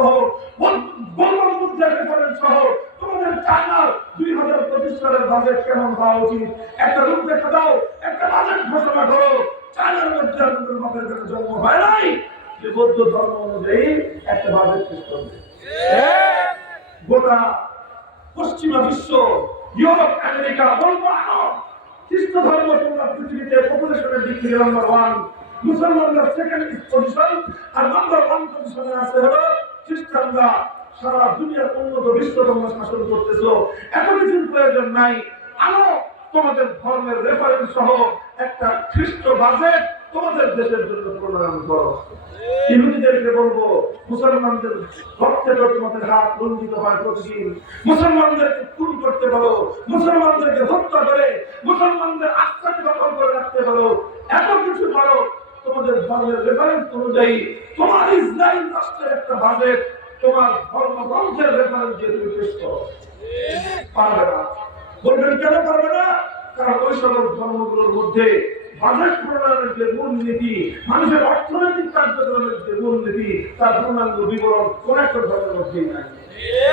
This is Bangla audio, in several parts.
সহ বঙ্গবন্ধুর রেফারেন্স সহ তোমাদের চায়নার 2025 সালের বাজেট কেমন হওয়া উচিত একটা রূপরেখা দাও, একটা বাজেট ঘোষণা করো। চায়নার মধ্যে আমাদের বাপের কাছে জন্ম হয় নাই যে বৌদ্ধ ধর্ম অনুযায়ী একটা বাজেট পেশ করবে। গোটা পশ্চিমা বিশ্ব, ইউরোপ, আমেরিকা বলবো খ্রিস্ট ধর্ম তোমরা পৃথিবীতে পপুলেশনের দিক থেকে নাম্বার 1, মুসলমানরা সেকেন্ড পজিশন, আর নাম্বার 1 পজিশনে আছে হলো খ্রিস্টানরা। সারা দুনিয়ার উন্নত বিশ্ব তোমরা শাসন করতেছো, এত কিছুর প্রয়োজন নাই। আনো তোমাদের ধর্মের রেফারেন্স সহ একটা খ্রিস্ট বাজেট তোমাদের দেশের জন্য প্রণয়ন করো। ইহুদিদেরকে বলবো মুসলমানদের রক্তে তোমাদের হাত লঙ্ঘিত হয় প্রতিদিন, মুসলমানদেরকে খুন করতে পারো, মুসলমানদেরকে হত্যা করে মুসলমানদের আস্থাকে দখল করে রাখতে পারো, এত কিছু পারো। তোমাদের ধর্মের রেফারেন্স অনুযায়ী তোমার ইসরায়েল রাষ্ট্রের একটা বাজেট তোমার ধর্মগ্রন্থের রেফারেন্স দিয়ে তুমি পেশ করো। পারবে না। বলবেন কেন পারবে না? কারণ ওই সকল ধর্মগুলোর মধ্যে বাজেট প্রণয়নের যে মূলনীতি, মানুষের অর্থনৈতিক কার্যক্রমের যে মূলনীতি, তার পূর্ণাঙ্গ বিবরণ কোন একটা ধর্মের মধ্যেই নাই।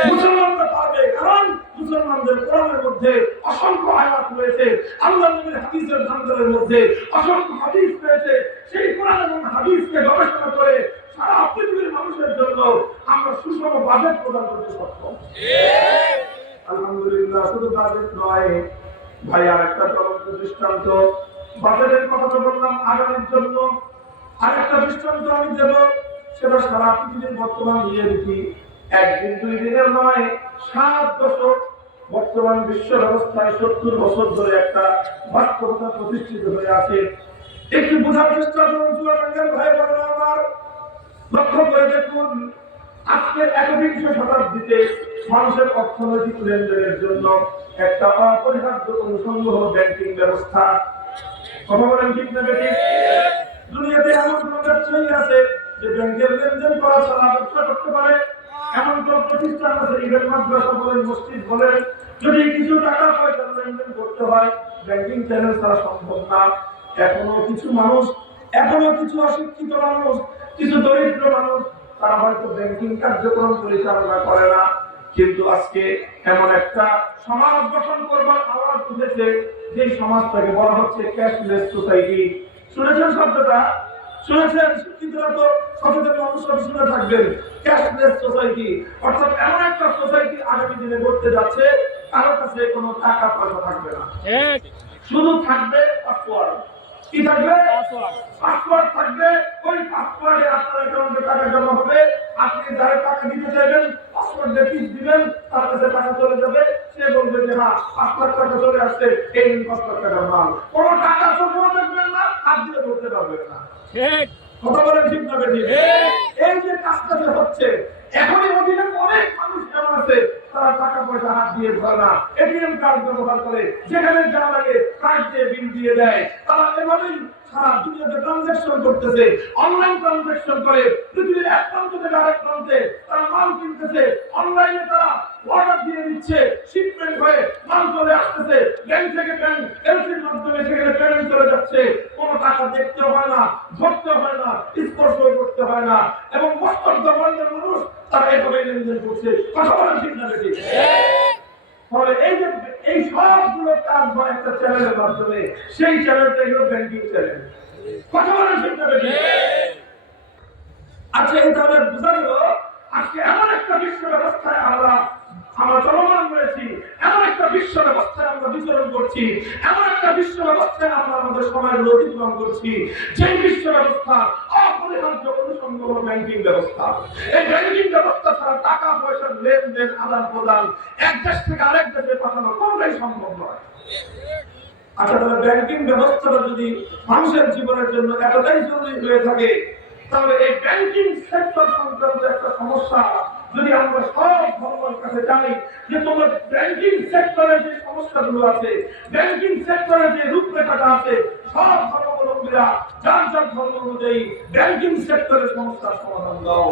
মুসলমানরা পারবে, কারণ মুসলমানদের কোরআনের মধ্যে অসংখ্য আয়াত রয়েছে, আল্লাহ নবীর হাদিসের ভান্ডারের মধ্যে অসংখ্য হাদিস রয়েছে। সেই কোরআন এবং হাদিসকে গবেষণা করে সারা পৃথিবীর মানুষের জন্য আমরা সুষম বাজেট প্রদান করতে সক্ষম। আলহামদুলিল্লাহ। শুধু বাজেট নয় ভাই, আর একটা চলন্ত দৃষ্টান্ত, বাজেটের কথা তো বললাম আগামীর জন্য, আরেকটা দৃষ্টান্ত আমি দেব, সেটা সারা পৃথিবীর বর্তমান রিয়েলিটি। একদিন দুই দিনের নয়, 7 দশক বর্তমান বিশ্ব ব্যবস্থায় 70 বছর ধরে একটা বাস্তবতা প্রতিষ্ঠিত হয়ে আছে। একটু বোঝার চেষ্টা করুন চুয়াডাঙ্গার ভাই বোনেরা আমার, লক্ষ্য করে দেখুন আজকে 21শ শতাব্দীতে মানুষের অর্থনৈতিক লেনদেনের জন্য একটা অপরিহার্য অনুষঙ্গ হলো ব্যাংকিং ব্যবস্থা। কথা বলেন ঠিক না বেঠিক? দুনিয়াতে এমন কোন ব্যবসায়ী আছে যে ব্যাংকের লেনদেন করা ছাড়া ব্যবসা করতে পারে? এমন কোন প্রতিষ্ঠান আছে, ইভেন মাদ্রাসা বলেন, মসজিদ বলেন, যদি কিছু টাকা পয়সা লেনদেন করতে হয় ব্যাংকিং চ্যানেল ছাড়া সম্ভব না। এখনো কিছু মানুষ, এখনো কিছু অশিক্ষিত মানুষ, কিছু দরিদ্র মানুষ, তারা হয়তো ব্যাংকিং কার্যক্রম পরিচালনা করে না। কিন্তু আজকে এমন একটা সমাজ গঠন করবার আওয়াজ উঠেছে, যে সমাজটাকে বলা হচ্ছে ক্যাশলেস সোসাইটি। শুনেছেন শব্দটা? শুনেছেন? শিক্ষিতরা তো সচেতন মানুষ সব শুনে থাকবেন। ক্যাশলেস সোসাইটি অর্থাৎ এমন একটা সোসাইটি আগামী দিনে গড়তে যাচ্ছে, কারো কাছে কোনো টাকা পয়সা থাকবে না, শুধু থাকবে পাসওয়ার্ড। কি থাকবে? পাসওয়ার্ড থাকবে। ওই পাসওয়ার্ডে আপনার অ্যাকাউন্টে টাকা জমা হবে, আপনি যারা টাকা দিতে চাইবেন পাসওয়ার্ড দিয়ে টিপ দিবেন, তার কাছে টাকা চলে যাবে। সে বলবে যে হ্যাঁ 5 লাখ টাকা চলে আসছে, এই 5 লাখ টাকার মাল। কোনো টাকা চোখেও দেখবেন না, হাত দিয়ে ধরতে পারবেন না। ঠিক কথা বলেন ঠিক না বেঠিক? এই যে কাজটা যে হচ্ছে, এখনই অধীনে অনেক মানুষ এমন আছে তারা টাকা পয়সা হাত দিয়ে ধরে না, এটিএম কার্ড ব্যবহার করে, যেখানে যা লাগে কার্ড দিয়ে বিল দিয়ে দেয়। তারা এভাবেই সারা দুনিয়াতে ট্রানজাকশন করতেছে, অনলাইন ট্রানজাকশন করে। পৃথিবীর এক প্রান্ত থেকে আরেক প্রান্তে তারা মাল কিনতেছে, অনলাইনে তারা অর্ডার দিয়ে দিচ্ছে, শিপমেন্ট হয়ে মাল চলে আসতেছে, ব্যাংক থেকে ব্যাংক এলসির মাধ্যমে সেখানে পেমেন্ট করে যাচ্ছে। কোনো টাকা দেখতে হয় না, ধরতে হয় না, স্পর্শ করতে হয় না, এবং মস্তক জমানের মানুষ তারা এভাবে লেনদেন করছে। কথা বলেন ঠিক না বেঠিক? ফলে এই যে এই সবগুলো কাজ হয় একটা চ্যানেলের মাধ্যমে, সেই চ্যানেলটা হলো ব্যাংকিং চ্যানেল। কথা বলেন ঠিক না বেঠিক? আচ্ছা, এই তাহলে বোঝা গেল আজকে এমন একটা বিশ্ব ব্যবস্থায় আমরা চলমান রয়েছি, এমন একটা বিশ্ব ব্যবস্থায় আমরা বিচরণ করছি, এমন একটা বিশ্ব ব্যবস্থায় আমরা আমাদের সময়গুলো অতিক্রম করছি, যে বিশ্ব ব্যবস্থা অপরিহার্য অনুষঙ্গ হলো ব্যাংকিং ব্যবস্থা। এই ব্যাংকিং ব্যবস্থা ছাড়া টাকা পয়সার লেনদেন, আদান প্রদান, এক দেশ থেকে আরেক দেশে পাঠানো কোনটাই সম্ভব নয়। আচ্ছা, তাহলে ব্যাংকিং ব্যবস্থাটা যদি মানুষের জীবনের জন্য এতটাই জরুরি হয়ে থাকে, তাহলে এই ব্যাংকিং সেক্টর সংক্রান্ত একটা সমস্যা যদি আমরা সব ধর্মের কাছে চাই, যে তোমার ব্যাংকিং সেক্টরের যে সমস্যাগুলো আছে, ব্যাংকিং সেক্টরের যে রূপরেখাটা আছে, সব ধর্মাবলম্বীরা যার যার ধর্ম অনুযায়ী ব্যাংকিং সেক্টরের সমস্যার সমাধান দাও।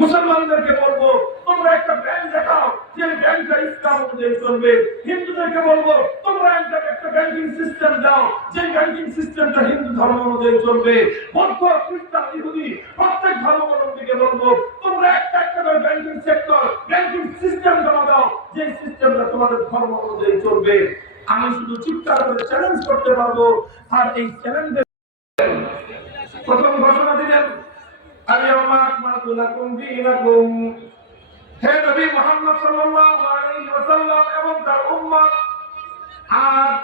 মুসলমানদেরকে বলবো তোমরা একটা ব্যাংক দেখাও যে ব্যাংকটা ইসলাম অনুযায়ী চলবে। হিন্দুদেরকে বলবো তোমরা একটা ব্যাংকিং সিস্টেম দাও যে ব্যাংকিং সিস্টেমটা হিন্দু ধর্ম অনুযায়ী চলবে। বৌদ্ধ, খ্রিস্টান, ইহুদি প্রত্যেক ধর্মাবলম্বীকে বলবো তোমরা একটা করে ব্যাংকিং তোমাদের ধর্ম অনুযায়ী চলবে। আমি শুধু চিৎকার করে চ্যালেঞ্জ করতে পারবো। আর এই চ্যালেঞ্জের প্রথম ঘোষণা দিলেন, আল-ইয়াওমা আকমালতু লাকুম দীনাকুম। হে নবী মুহাম্মদ সাল্লাল্লাহু আলাইহি ওয়াসাল্লাম এবং তার উম্মত, আজ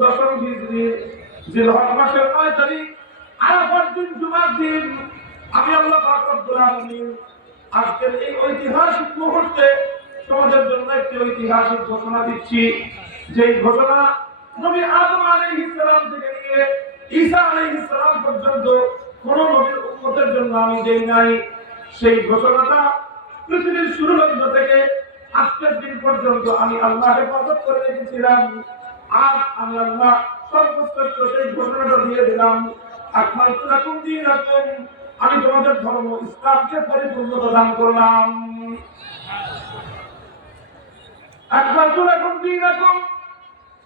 10 হিজরি জিলহজ মাসের 9 তারিখ আরাফার দিন, জুমার দিন, আমি আল্লাহ পাক রব্বুল আলামিন আজকের এই ঐতিহাসিক মুহূর্তে তোমাদের জন্য একটি ঐতিহাসিক ঘোষণা দিচ্ছি। যে ঘোষণা নবী আদম আলাইহিস সালাম থেকে নিয়ে ঈসা আলাইহিস সালাম পর্যন্ত কোন নবীর উম্মতের জন্য আমি দেই নাই। সেই ঘোষণাটা পৃথিবীর শুরু লগ্ন থেকে আজকের দিন পর্যন্ত আমি আল্লাহ হেফাজত করে রেখেছিলাম। আজ আমি আল্লাহ সর্বশ্রেষ্ঠ সেই ঘোষণাটা দিয়ে দিলাম, আকমালতু লাকুম দীনাকুম। আমি তোমাদের ধর্ম ইসলামকে পরিপূর্ণতা দান করলাম। আকমালতু লাকুম দীনাকুম,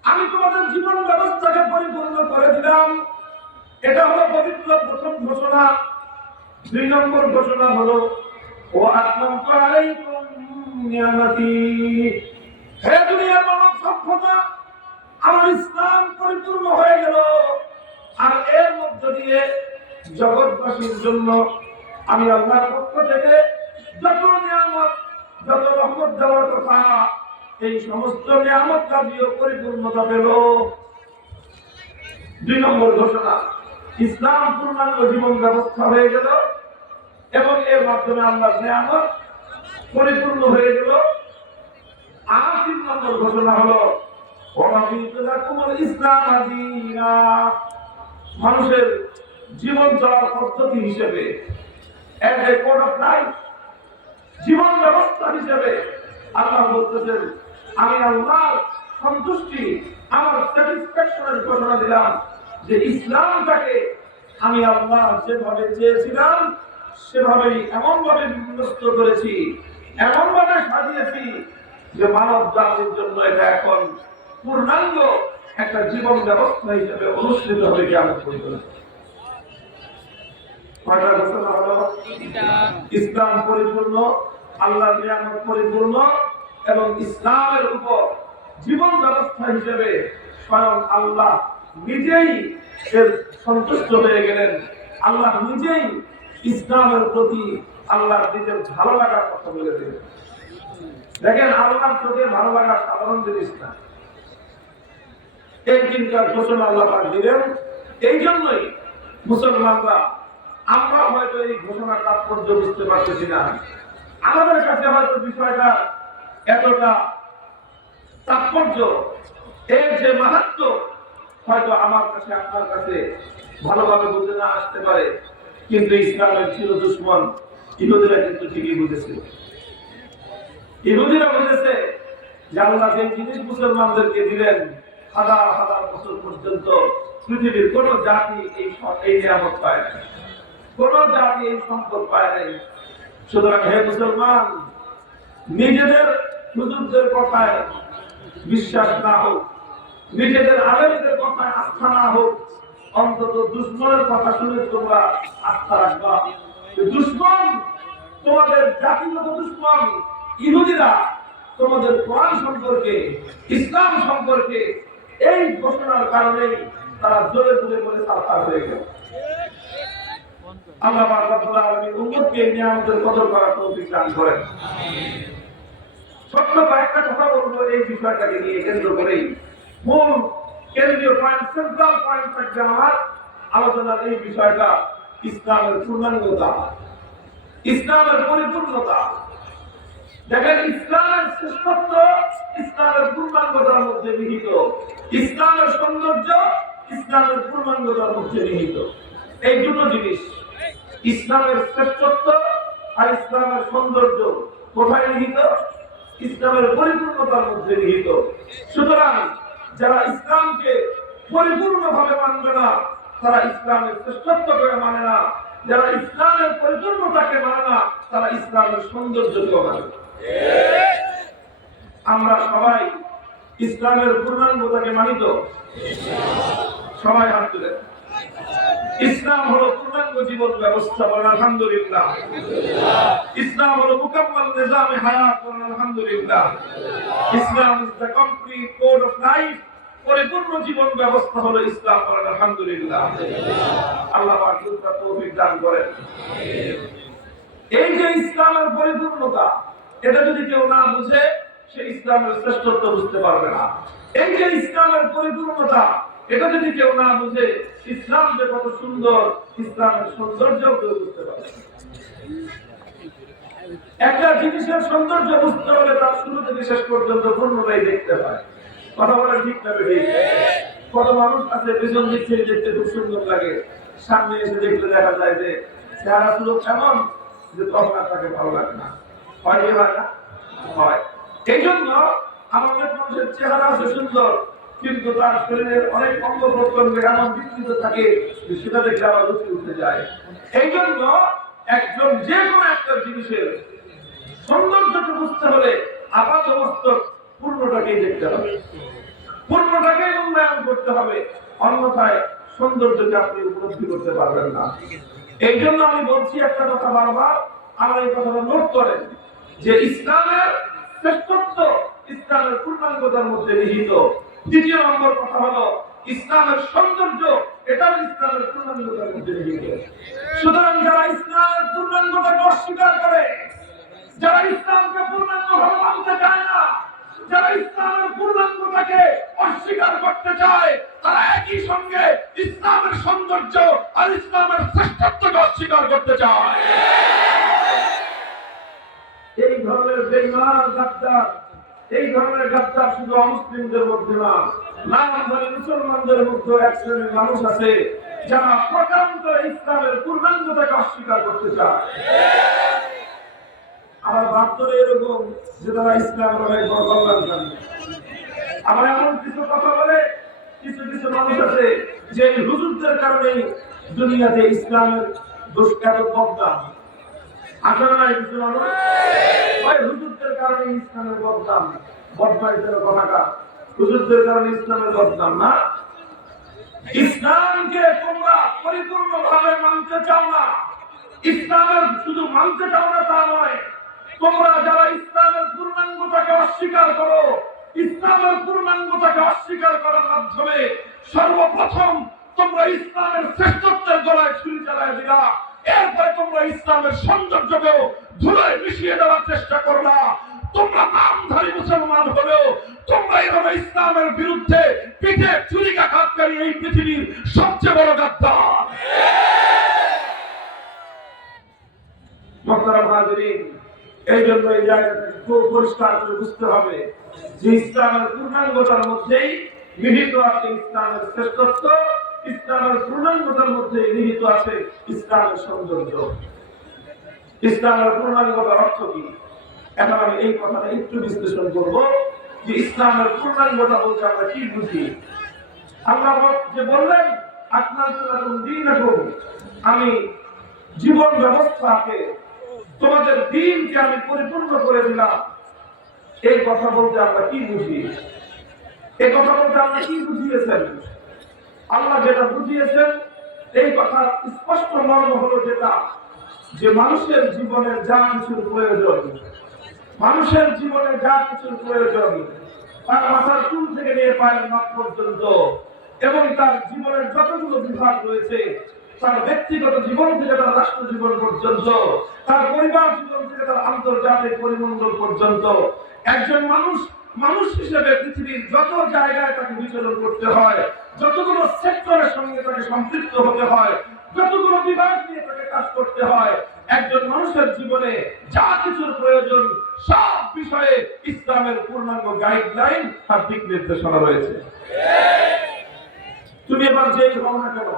আমি তোমাদের জীবন ব্যবস্থাকে পরিপূর্ণ করে দিলাম। এটা হলো পবিত্র প্রথম ঘোষণা। 2 নম্বর ঘোষণা হলো, ও আতমামতু আলাইকুম নিয়ামতি। হে দুনিয়ার মানব সভ্যতা, আমার ইসলাম পরিপূর্ণ হয়ে গেল। আর এর মধ্য দিয়ে জগৎবাসীর জন্য আমি আল্লাহর পক্ষ থেকে যত নিয়ামত, যত রহমত দেওয়ার কথা, এই সমস্ত নিয়ামত কাজীয় পরিপূর্ণতা পেল। 2 নম্বর ঘোষণা, ইসলাম পূর্ণাঙ্গ জীবন ব্যবস্থা হয়ে গেল এবং এর মাধ্যমে আল্লাহর নিয়ামত পরিপূর্ণ হয়ে গেল। আর 3 নম্বর ঘোষণা হলো, ইসলাম আদিনা, মানুষের জীবন চলার পদ্ধতি হিসেবে, as a code of life, জীবন ব্যবস্থা হিসেবে আল্লাহ বলতেছেন, আমি আল্লাহর সন্তুষ্টি, আমার স্যাটিসফ্যাকশনের ঘোষণা দিলাম যে ইসলামটাকে আমি আল্লাহ যেভাবে চেয়েছিলাম সেভাবেই এমনভাবে বিন্যস্ত করেছি, এমনভাবে সাজিয়েছি যে মানব জাতির জন্য এটা এখন পূর্ণাঙ্গ একটা জীবন ব্যবস্থা হিসেবে অনুষ্ঠিত হবে। কিয়ামত পর্যন্ত কয়টা ঘোষণা হলো? ইসলাম পরিপূর্ণ, আল্লাহর নিয়ামত পরিপূর্ণ এবং ইসলামের উপর জীবন ব্যবস্থা হিসেবে স্বয়ং আল্লাহ নিজেই এর সন্তুষ্ট হয়ে গেলেন। আল্লাহ নিজেই ইসলামের প্রতি আল্লাহর নিজের ভালো লাগার কথা বলে দিলেন। দেখেন, আল্লাহর চোখে ভালো লাগা সাধারণ জিনিস না। এই 3টা ঘোষণা আল্লাহ পাক দিলেন। এই জন্যই মুসলমানরা, আমরা হয়তো এই ঘোষণার তাৎপর্য বুঝতে পারতেছি না। আমাদের কাছে হয়তো বিষয়টা এতটা তাৎপর্য, এর যে মাহাত্ম্য হয়তো আমার কাছে, আপনার কাছে ভালোভাবে বুঝে না আসতে পারে। কিন্তু ইসলামের চির দুশমন ইহুদিরা কিন্তু ঠিকই বুঝেছে। ইহুদিরা বুঝেছে যে আল্লাহ যে জিনিস মুসলমানদেরকে দিলেন, হাজার হাজার বছর পর্যন্ত পৃথিবীর কোন জাতি এই নিয়ামত পায় না, কোন জাতি এই সম্পদ পায় নাই। সুতরাং হে মুসলমান, নিজেদের হুজুরদের কথায় বিশ্বাস না হোক, নিজেদের আলেমদের কথায় আস্থা না হোক, অন্তত দুশমনের কথা শুনে তোমরা আস্থা রাখবা। দুশমন তোমাদের জাতিগত দুশমন ইহুদিরা তোমাদের কোরআন সম্পর্কে, ইসলাম সম্পর্কে এই ঘোষণার কারণে তারা জোরে জোরে বলে সারফার হয়ে গেল। আল্লাহ পাক রব্বুল আলামিন উম্মতকে নিয়ামতের কদর করার তৌফিক দান করেন। ছোট্ট কয়েকটা কথা বলবো এই বিষয়টাকে নিয়ে কেন্দ্র করেই। মূল কেন্দ্রীয় পয়েন্ট, সেন্ট্রাল পয়েন্ট থাকবে আমার আলোচনার এই বিষয়টা, ইসলামের পূর্ণাঙ্গতা, ইসলামের পরিপূর্ণতা। দেখেন, ইসলামের শ্রেষ্ঠত্ব ইসলামের পূর্ণাঙ্গতার মধ্যে নিহিত, ইসলামের সৌন্দর্য ইসলামের পূর্ণাঙ্গতার মধ্যে নিহিত। এই দুটো জিনিস, ইসলামের শ্রেষ্ঠত্ব আর ইসলামের সৌন্দর্য কোথায় নিহিত? ইসলামের পরিপূর্ণতার মধ্যে নিহিত। সুতরাং যারা ইসলামকে পরিপূর্ণভাবে মানবে না, তারা ইসলামের শ্রেষ্ঠত্বকে মানে না। যারা ইসলামের পরিপূর্ণতাকে মানে না, তারা ইসলামের সৌন্দর্যকে মানে। আমরা সবাই ইসলামের পূর্ণাঙ্গতাকে মানিত? সবাই হাত তুলে। ইসলাম হলো পূর্ণাঙ্গ জীবন ব্যবস্থা। আলহামদুলিল্লাহ। ইসলাম হলো মুকাম্মাল নিজামে হায়াত, আলহামদুলিল্লাহ। ইসলাম is the complete code of life, পরিপূর্ণ জীবন ব্যবস্থা হলো ইসলাম, আলহামদুলিল্লাহ। আল্লাহ পাক তৌফিক দান করেন। এই যে ইসলামের পরিপূর্ণতা, এটা যদি কেউ না বুঝে সে ইসলামের শ্রেষ্ঠত্ব বুঝতে পারবে না। এই যে ইসলামের পরিপূর্ণতা, এটা যদি কেউ না বুঝে ইসলাম যে কত সুন্দর, ইসলামের সৌন্দর্য কেউ বুঝতে পারবে না। একটা জিনিসের সৌন্দর্য বুঝতে হলে তার শুরু থেকে শেষ পর্যন্ত পূর্ণতাই দেখতে হয়। কথা বলা ঠিক না ঠিক? কত মানুষ আছে পেছন দিক থেকে দেখতে খুব সুন্দর লাগে, সামনে এসে দেখলে দেখা যায় যে চেহারা শুধু এমন যে তখন আর তাকে ভালো লাগে না। হয় কি হয় না? হয়। এই জন্য আমাদের মানুষের চেহারা আছে সুন্দর, কিন্তু তার শরীরের অনেক অঙ্গ প্রত্যঙ্গ এমন বিকৃত থাকে যে সেটা দেখলে আবার রুচি উঠে যায়। এই জন্য একজন যে কোনো একটা জিনিসের সৌন্দর্যকে বুঝতে হলে আপাতমস্তক পূর্ণটাকেই দেখতে হবে, পূর্ণটাকেই মূল্যায়ন করতে হবে, অন্যথায় সৌন্দর্যকে আপনি উপলব্ধি করতে পারবেন না। এই জন্য আমি বলছি একটা কথা বারবার, আমার এই কথাটা নোট করেন যে ইসলামের শ্রেষ্ঠত্ব ইসলামের পূর্ণাঙ্গতার মধ্যে নিহিত। দ্বিতীয় নম্বর কথা হলো ইসলামের সৌন্দর্য, এটাও ইসলামের পূর্ণাঙ্গতার মধ্যে নিহিত। সুতরাং যারা ইসলামের পূর্ণাঙ্গতাকে অস্বীকার করে, যারা ইসলামকে পূর্ণাঙ্গভাবে মানতে চায় না, যারা ইসলামের পূর্ণাঙ্গতাকে অস্বীকার করতে চায়, তারা একই সঙ্গে ইসলামের সৌন্দর্য আর ইসলামের শ্রেষ্ঠত্বকে অস্বীকার করতে চায়। এই ধরনের বেঈমান গাদ্দার, এই ধরনের গাদ্দার শুধু অমুসলিমদের মধ্যে না, নামধারী মুসলমানদের মধ্যে এক শ্রেণীর মানুষ আছে যারা প্রকারান্তরে ইসলামের পূর্ণাঙ্গতাকে অস্বীকার করতে চায়। আমার ভাবতরে এরকম যে তারা ইসলামের অনেক বড় কল্যাণকারী। আমার এমন কিছু কথা বলে কিছু কিছু মানুষ আছে যে হুজুরদের কারণেই দুনিয়াতে ইসলামের দোষ এত বদনাম। আসলে না কিছু মানুষ ভাই হুজুরদের কারণে ইসলামের বদনাম, বদনামের কথাটা হুজুরদের কারণে ইসলামের বদনাম না। ইসলামকে তোমরা পরিপূর্ণভাবে মানতে চাও না, ইসলামের শুধু মানতে চাও না তা নয়, তোমরা যারা ইসলামের পূর্ণাঙ্গতাকে অস্বীকার করো, ইসলামের পূর্ণাঙ্গতাকে অস্বীকার করার মাধ্যমে সর্বপ্রথম তোমরা ইসলামের শ্রেষ্ঠত্বের গলায় ছুরি চালায় দিলা, এরপরে তোমরা ইসলামের সৌন্দর্যকেও ধুলোয় মিশিয়ে দেওয়ার চেষ্টা করলা। তোমরা নামধারী মুসলমান হলেও তোমরা এভাবে ইসলামের বিরুদ্ধে পিঠে ছুরিকাঘাতকারী এই পৃথিবীর সবচেয়ে বড় গাদ্দার। মুহতারাম হাজিরিন, এই জন্য এই জায়গাটা খুব পরিষ্কার করে বুঝতে হবে যে ইসলামের পূর্ণাঙ্গতার মধ্যেই নিহিত আছে ইসলামের শ্রেষ্ঠত্ব, ইসলামের পূর্ণাঙ্গতার মধ্যে নিহিত আছে ইসলামের সৌন্দর্য। ইসলামের পূর্ণাঙ্গতার অর্থ কি? এখন আমি এই কথাটা একটু বিশ্লেষণ করব যে ইসলামের পূর্ণাঙ্গতা বলতে আমরা কি বুঝি। আল্লাহ যে বললেন আকমালতু লাকুম দীনাকুম, আমি জীবন ব্যবস্থাকে, তোমাদের দ্বীনকে আমি পরিপূর্ণ করে দিলাম, এই কথা বলতে আমরা কি বুঝি? এই কথা বলতে আমরা কি বুঝিয়েছেন? আল্লাহ যেটা বুঝিয়েছেন এই কথা স্পষ্ট মর্ম হলো যেটা, যে মানুষের জীবনে যা কিছুর প্রয়োজন, মানুষের জীবনে যা কিছুর প্রয়োজন, তার মাথার চুল থেকে নিয়ে পায়ের নখ পর্যন্ত, এবং তার জীবনের যতগুলো বিভাগ রয়েছে, তার ব্যক্তিগত জীবন থেকে তার রাষ্ট্র জীবন পর্যন্ত, তার পরিবার জীবন থেকে তার আন্তর্জাতিক পরিমণ্ডল পর্যন্ত, একজন মানুষ মানুষ হিসেবে পৃথিবীর যত জায়গায় তাকে বিচরণ করতে হয়, যতগুলো সেক্টরের সঙ্গে তাকে সম্পৃক্ত হতে হয়, যতগুলো বিভাগ নিয়ে তাকে কাজ করতে হয়, একজন মানুষের জীবনে যা কিছুর প্রয়োজন সব বিষয়ে ইসলামের পূর্ণাঙ্গ গাইডলাইন আর দিক নির্দেশনা রয়েছে। তুমি এবার যেই হও না কেন,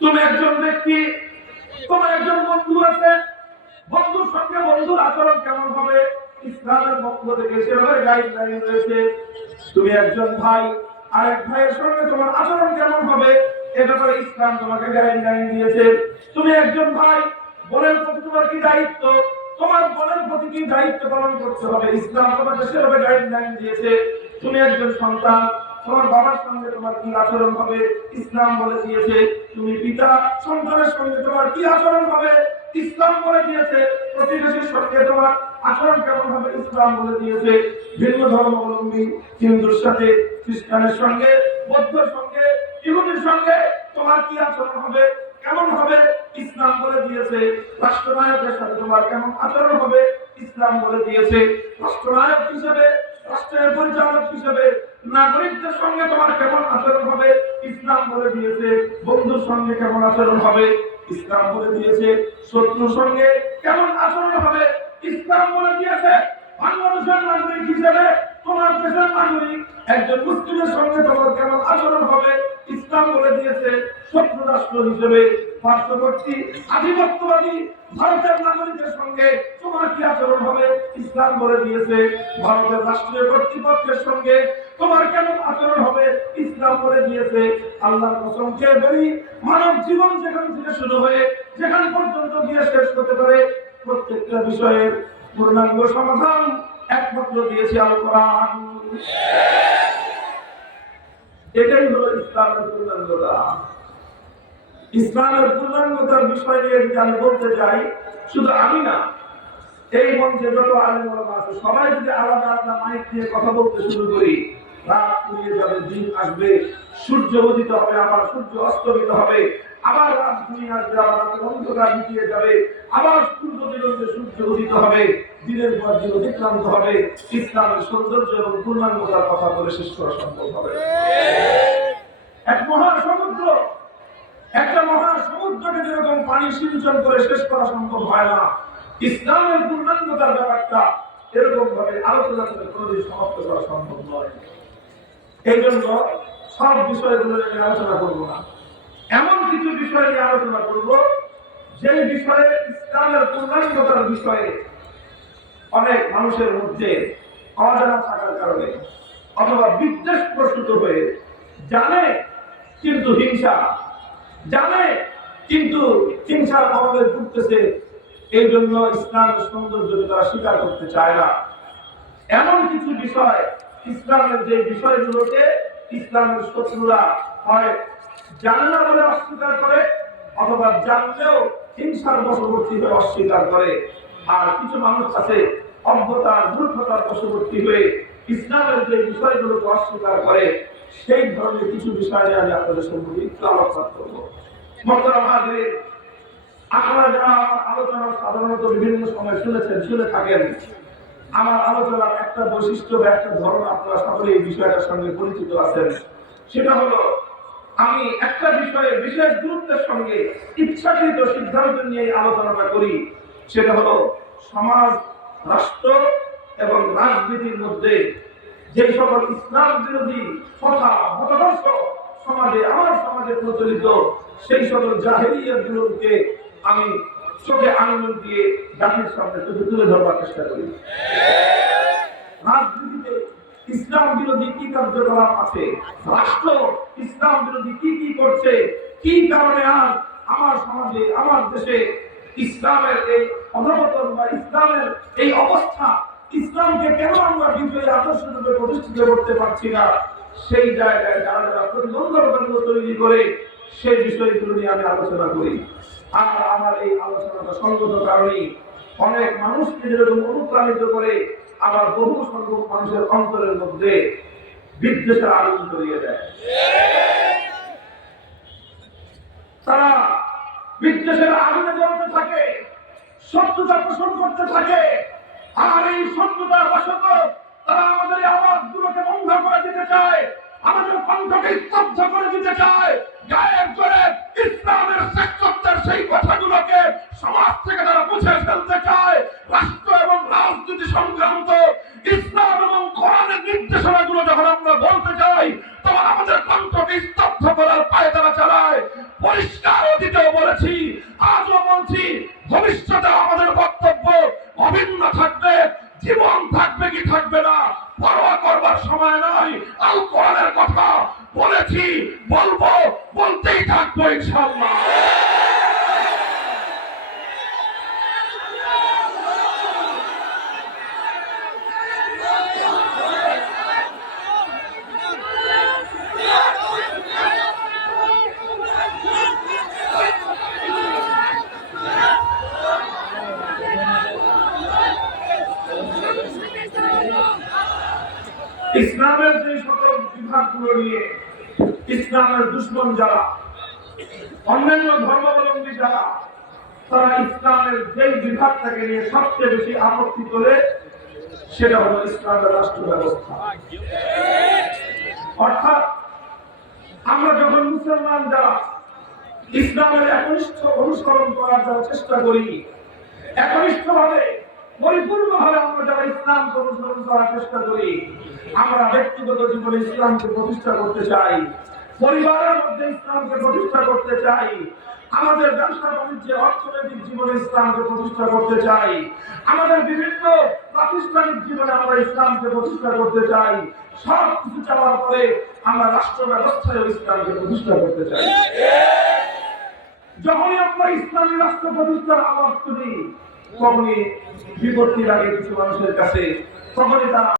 তুমি একজন ব্যক্তি, তোমার একজন বন্ধু আছে, বন্ধুর সঙ্গে বন্ধুর আচরণ কেমন হবে ইসলামের পক্ষ থেকে সেভাবে গাইডলাইন রয়েছে। তুমি একজন ভাই, আরেক ভাইয়ের সঙ্গে তোমার আচরণ কেমন হবে এ ব্যাপারে ইসলাম তোমাকে গাইডলাইন দিয়েছে। তুমি একজন ভাই, বোনের প্রতি তোমার কি দায়িত্ব, তোমার বোনের প্রতি কি দায়িত্ব পালন করতে হবে, ইসলাম তোমাকে সেভাবে গাইডলাইন দিয়েছে। তুমি একজন সন্তান, তোমার বাবার সঙ্গে তোমার কি আচরণ হবে ইসলাম বলে দিয়েছে। তুমি পিতা, সন্তানের সঙ্গে তোমার কি আচরণ হবে ইসলাম বলে দিয়েছে। প্রতিবেশীর সঙ্গে তোমার আচরণ কেমন হবে ইসলাম বলে দিয়েছে। ভিন্ন ধর্মাবলম্বী হিন্দুর সাথে, খ্রিস্টানের সঙ্গে, বৌদ্ধের সঙ্গে, ইহুদির সঙ্গে তোমার কি আচরণ হবে, কেমন হবে ইসলাম বলে দিয়েছে। রাষ্ট্রনায়কের সাথে তোমার কেমন আচরণ হবে ইসলাম বলে দিয়েছে। রাষ্ট্রনায়ক হিসেবে, রাষ্ট্রের পরিচালক হিসেবে নাগরিকদের সঙ্গে তোমার কেমন আচরণ হবে ইসলাম বলে দিয়েছে। বন্ধুর সঙ্গে কেমন আচরণ হবে ইসলাম বলে দিয়েছে। শত্রুর সঙ্গে কেমন আচরণ হবে ইসলাম বলে দিয়েছে। বাংলাদেশের নাগরিক হিসেবে তোমার দেশের নাগরিক একজন মুসলিমের সঙ্গে তোমার কেমন আচরণ হবে ইসলাম বলে দিয়েছে। শত্রু রাষ্ট্র হিসেবে পার্শ্ববর্তী আধিপত্যবাদী ভারতের নাগরিকের সঙ্গে তোমার কি আচরণ হবে ইসলাম বলে দিয়েছে। ভারতের রাষ্ট্রীয় কর্তৃপক্ষের সঙ্গে তোমার কেমন আচরণ হবে ইসলাম বলে দিয়েছে। আল্লাহর কসম খেয়ে বলি, মানব জীবন যেখান থেকে শুরু হয়ে যেখান পর্যন্ত গিয়ে শেষ হতে পারে প্রত্যেকটা বিষয়ের পূর্ণাঙ্গ সমাধান একমাত্র দিয়েছে আল কোরআন। এটাই হলো ইসলামের পূর্ণাঙ্গতা। ইসলামের পূর্ণাঙ্গতার বিষয় নিয়ে যদি আমি বলতে চাই, শুধু আমি না, এই মঞ্চে যত আলেম ওলামা আছে সবাই যদি আলাদা আলাদা মাইক দিয়ে কথা বলতে শুরু করি, রাত ফুরিয়ে যাবে, দিন আসবে, সূর্য উদিত হবে, আবার সূর্য অস্তমিত হবে, আবার রাত ঘনিয়ে আসবে, আবার রাতের অন্ধকার মিটিয়ে যাবে, আবার সূর্য দিগন্তে সূর্য উদিত হবে, দিনের পর দিন অতিক্রান্ত হবে। ইসলামের সৌন্দর্য এবং পূর্ণাঙ্গতার কথা বলে শেষ করা সম্ভব হবে। এক মহাসমুদ্র, একটা মহাসমুদ্রকে যেরকম পানি সিঞ্চন করে শেষ করা সম্ভব হয় না, ইসলামের পূর্ণাঙ্গতার ব্যাপারটা এরকম ভাবে আলোচনা করে কোনোদিন সমাপ্ত করা সম্ভব নয়। এই জন্য সব বিষয়গুলো নিয়ে আলোচনা করবো না, এমন কিছু বিষয় নিয়ে আলোচনা করব যে বিষয়ে ইসলামের পূর্ণাঙ্গতার বিষয়ে অনেক মানুষের মধ্যে অজানা থাকার কারণে অথবা বিদ্বেষ প্রস্তুত হয়ে জানে কিন্তু হিংসা, জানে কিন্তু হিংসার অভাবে ভুগতেছে, এই জন্য ইসলামের সৌন্দর্য তারা স্বীকার করতে চায় না। এমন কিছু বিষয়, ইসলামের যে বিষয়গুলোকে ইসলামের শত্রুরা হয় জানে না বলে অস্বীকার করে, অথবা জানলেও হিংসার বশবর্তী হয়ে অস্বীকার করে। আর কিছু মানুষ আছে অজ্ঞতার, মূর্খতার বশবর্তী হয়ে ইসলামের যে বিষয়গুলোকে অস্বীকার করে। সেই ধরনের কিছু বিষয় নিয়ে আমি আপনাদের সম্পর্কে একটু আলোচনা করবো। মোহতারাম হাজিরিন, আপনারা যারা আমার আলোচনা সাধারণত বিভিন্ন সময় শুনেছেন, শুনে থাকেন, আমার আলোচনার একটা বৈশিষ্ট্য বা একটা ধরন আপনারা সকলে এই বিষয়টার সঙ্গে পরিচিত আছেন। সেটা হলো, আমি একটা বিষয়ে বিশেষ গুরুত্বের সঙ্গে ইচ্ছাকৃত সিদ্ধান্ত নিয়ে আলোচনাটা করি। সেটা হলো সমাজ, রাষ্ট্র এবং রাজনীতির মধ্যে যে সকল ইসলাম বিরোধী কথা, মতাদর্শ সমাজে, আমার সমাজে প্রচলিত, সেই সকল জাহেলিয়াত বিরোধীকে আমি চোখে আঙুল দিয়ে জাতির সামনে তুলে ধরবার চেষ্টা করি। রাজনীতিতে ইসলাম বিরোধী কি কার্যকলাপ আছে, রাষ্ট্র ইসলাম বিরোধী কি কি করছে, কি কারণে আজ আমার সমাজে, আমার দেশে ইসলামের এই অধঃপতন বা ইসলামের এই অবস্থা, ইসলামকে কেন আমরা বিজয়ী আদর্শ রূপে প্রতিষ্ঠিত করতে পারছি না, সেই জায়গায় যারা যারা প্রতিবন্ধকতাগুলো তৈরি করে সেই বিষয়গুলো নিয়ে আমি আলোচনা করি। আর আমার এই আলোচনাটা সঙ্গত কারণেই অনেক মানুষকে যেরকম অনুপ্রাণিত করে, আবার বহু সংখ্যক মানুষের অন্তরের মধ্যে বিদ্বেষের আগুন ধরিয়ে দেয়। তারা বিদ্বেষের আগুনে জ্বলতে থাকে, শত্রুতা পোষণ করতে থাকে, আর এই শত্রুতার বশত তারা আমাদের আওয়াজগুলোকে বন্ধ করে দিতে চায়, আমাদের কণ্ঠকে স্তব্ধ করে দিতে চায়। গায়ের জোরে ইসলামের শ্রেষ্ঠত্বের সেই কথাগুলোকে সমাজ থেকে তারা মুছে ফেলতে চায়। রাষ্ট্র এবং রাজনীতি সংক্রান্ত ইসলাম এবং কোরআনের নির্দেশনাগুলো যখন আমরা বলতে চাই, তখন আমাদের কণ্ঠকে স্তব্ধ করার পায়ে তারা চালায়। পরিষ্কার অতীতেও বলেছি, আজও বলছি, ভবিষ্যতে আমাদের বক্তব্য অভিন্ন থাকবে। জীবন থাকবে কি থাকবে না পরোয়া করবার সময় নয়। আল কোরআনের কথা বলেছি, বলবো, বলতেই থাকবো ইনশাআল্লাহ। ইসলামের যে সকল বিভাগগুলো নিয়ে ইসলামের দুশ্মন যারা, অন্যান্য ধর্মাবলম্বী যারা, তারা ইসলামের যে বিভাগটাকে নিয়ে সবচেয়ে বেশি আপত্তি করে সেটা হলো ইসলামের রাষ্ট্র ব্যবস্থা। অর্থাৎ আমরা যখন মুসলমান যারা ইসলামের একনিষ্ঠ অনুসরণ করার যারা চেষ্টা করি, একনিষ্ঠভাবে পরিপূর্ণভাবে আমরা যারা ইসলামকে অনুসরণ করার চেষ্টা করি, আমরা ব্যক্তিগত জীবনে ইসলামকে প্রতিষ্ঠা করতে চাই, পরিবারের মধ্যে ইসলামকে প্রতিষ্ঠা করতে চাই, আমাদের ব্যবসা বাণিজ্যে অর্থনৈতিক জীবনে ইসলামকে প্রতিষ্ঠা করতে চাই, আমাদের বিভিন্ন প্রাতিষ্ঠানিক জীবনে আমরা ইসলামকে প্রতিষ্ঠা করতে চাই। সব কিছু চাওয়ার পরে আমরা রাষ্ট্র ব্যবস্থায় ইসলামকে প্রতিষ্ঠা করতে চাই। যখনই আমরা ইসলামী রাষ্ট্র প্রতিষ্ঠার আওয়াজ তুলি, তখনই বিপত্তি লাগে কিছু মানুষের কাছে, তখনই তারা